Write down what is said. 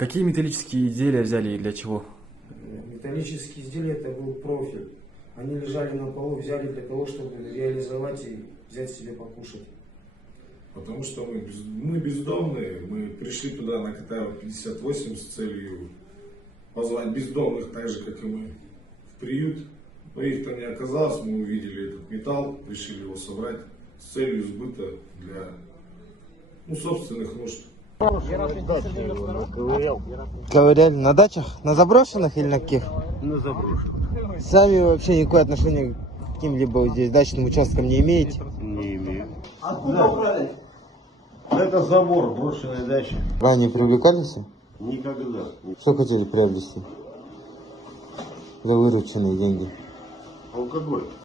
Какие металлические изделия взяли и для чего? Металлические изделия это был профиль. Они лежали на полу, взяли для того, чтобы реализовать и взять себе покушать. Потому что мы бездомные, мы пришли туда на Катаева 58 с целью позвать бездомных, так же как и мы, в приют. Но их-то не оказалось, мы увидели этот металл, решили его собрать с целью сбыта для собственных нужд. Ковыряли на дачах? На заброшенных или на каких? На заброшенных. Сами вообще никакого отношения к каким-либо здесь дачным участкам не имеете? Не имею. Откуда убрали? Это забор, брошенная дача. Ранее привлекались? Никогда. Что хотели приобрести за вырученные деньги? Алкоголь.